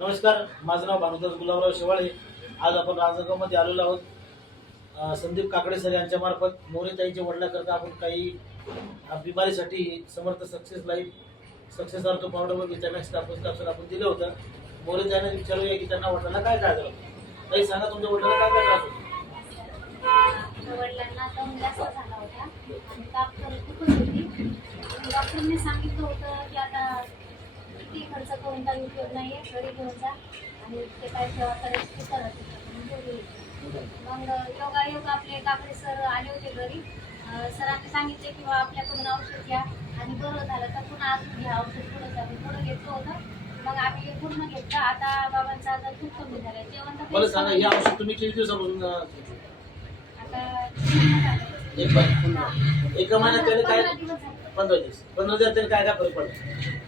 नमस्कार, माझं नाव भानुदास गुलाबराव शेवाळे. आज आपण राजगावमध्ये आलेलो आहोत. संदीप काकडे सर यांच्या मार्फत मोरेताईंच्या वडिलांकरता आपण काही बिमारीसाठी Samarth success life success ortho powder व विटॅमिक्स आपण दिलं होतं. मोरेताईंना विचारूया की त्यांना वडिलांना काय काय झालं. काही सांगा, तुमच्या वडिलांना काय काय त्रास होतो? वडिलांना आता मुलाचा झाला होता आणि ताप खूपच होती. डॉक्टरने सांगितलं होतं की आता किती खर्च करून काही उपयोग नाही आहे, घरी घेऊन जा आणि ते काय सेवा करायची करत मग योगायोग आपले काकडे सर आले होते घरी. सरांनी सांगितले की आपल्याकडून औषध घ्या आणि बरं झालं तर पुन्हा अजून घ्या औषध. पुढं घेतलं होतं, मग आम्ही पूर्ण घेतलं. आता बाबांचा आजार खूप कमी झाला. जेवण तर मला सांगा, हे औषध तुम्ही किती दिवसापासून आता एका महिन्यात त्याने काय 15 दिवस त्याने काय काय फरक पडला?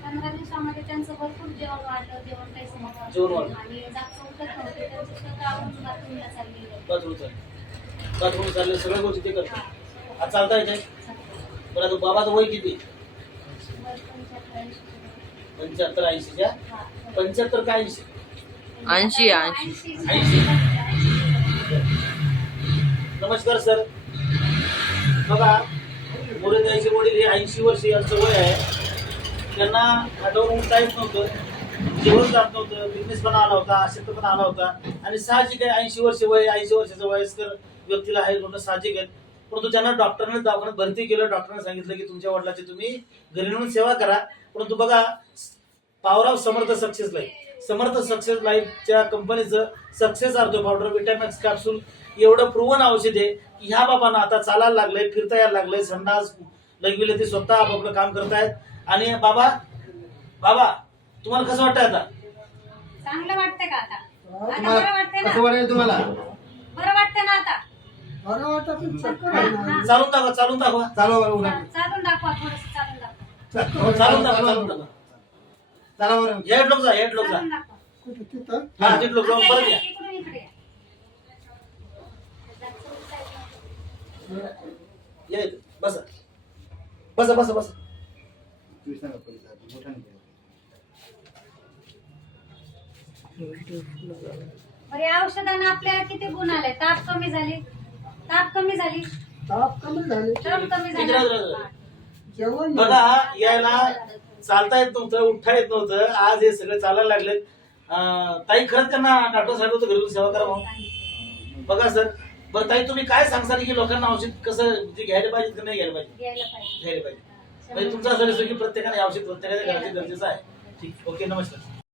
15 दिवसामध्ये त्यांचं भरपूर जेवण वाढलं, जेवण काही समजलं जेवण वाढलं आणि जास्त उठत नव्हते. त्यांचं स्वतः आवडून बाथरूमला चालली. बाथरूम चालले, सगळ्या गोष्टी ते करतात. आज चालता येते. बरं, आता बाबाचं वय किती? 75-80च्या 75 का 80? 80. नमस्कार सर. बघा, मोरेताईचे वडील हे 80 वर्ष यांचं वय आहे. त्यांना आठवून उठता येत नव्हतं, जेवण जात नव्हतं, बिझनेस पण आला होता, अशक्त पण आला होता. आणि साहजिक आहे, 80 वर्ष वय, 80 वर्षाचं वयस्कर व्यक्तीला आहे म्हणून साहजिक आहे. परंतु त्यांना डॉक्टरने दवाखान्यात भरती केलं. डॉक्टरने सांगितलं की तुमच्या वडिलांची तुम्ही घरी नेऊन सेवा करा. परंतु बघा, power of Samarth success life, Samarth success लाईफच्या कंपनीचं success ortho powder Vitamix capsule एवढं प्रूव्हन औषध आहे की ह्या बाबांना आता चालायला लागलंय, फिरता यायला लागलंय, संडास लगविले ते स्वतः आपापलं काम करतायत. आणि बाबा तुम्हाला कसं वाटतंय आता? चांगलं वाटतंय का आता? आता बरं वाटतंय ना? कसं वाटेल तुम्हाला? बरं वाटतंय ना आता? बरं वाटतं. चालून दाखवा. चालवा बरं उन्हात. चालून दाखवा, थोडंसं चालून दाखवा. चालून दाखवा. चला बरं. हेड लोक जा. चालून दाखवा. कुठे तिथं? हा, तिथे लोक जाऊन परत या. इकडून इकडे या. या इथं. बसा. तुम्ही सांगा पहिले, मोठ्याने बोला. बरं, या औषधाने आपल्याला किती गुण आले? ताप कमी झाली. ताप कमी झाले. ताप कमी किती राहत? झाला. जेवण बघा, यायला चालता येत नव्हतं, उठता येत नव्हतं. आज हे सगळे चालायला लागले. ताई, खरंच त्यांना डॉक्टर सांगितलं होतं घरी सेवा करा म्हणून. बघा सर, बरं ताई, तुम्ही काय सांगसाल की लोकांना औषध कसं म्हणजे घ्यायला पाहिजे की नाही घ्यायला पाहिजे? घ्यायला पाहिजे. म्हणजे तुमचं असं की प्रत्येकाने औषध प्रत्येकाच्या घराचे गरजेचं आहे. ठीक, ओके, नमस्कार.